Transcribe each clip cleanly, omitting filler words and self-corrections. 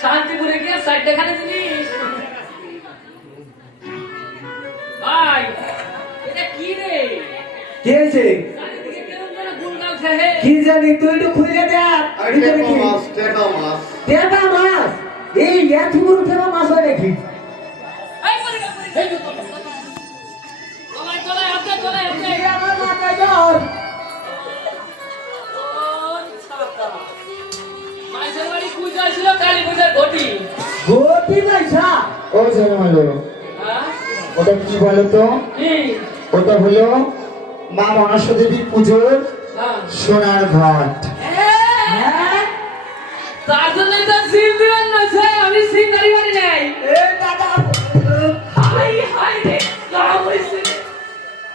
শান্তিপুরে গিয়ে সাইড দেখানে জিনিস ভাই এটা কি রে কে আছে কি জানি তুই একটু খুলে দে টেপা মাছ এই এত বড় টেপা মাছ হয় নাকি আমার মাথায় জ্বর ঘটি পয়সা ও ছেলে মালো ওটা কি বলো তো ওটা হলো মা মনসা দেবীর পুজোর সোনার ঘট। তার জন্য তো সিল দিবেন না স্যার আমি সিল গাড়ি বাড়ি নাই দাদা হাই হাই রে কাম হইছে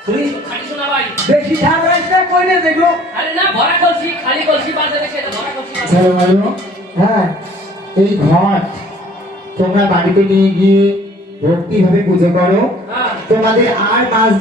তুই খালি শোনা ভাই বেশি ঠান্ডা কইনে দেখো আরে না ভরা কলসি খালি কলসি বাজে দেখে ভরা কলসি ছেলে মালো হ্যাঁ এই ঘট তোমরা বাড়িতে নিয়ে গিয়ে ভক্তিভাবে পুজো করো তোমাদের আর মাছ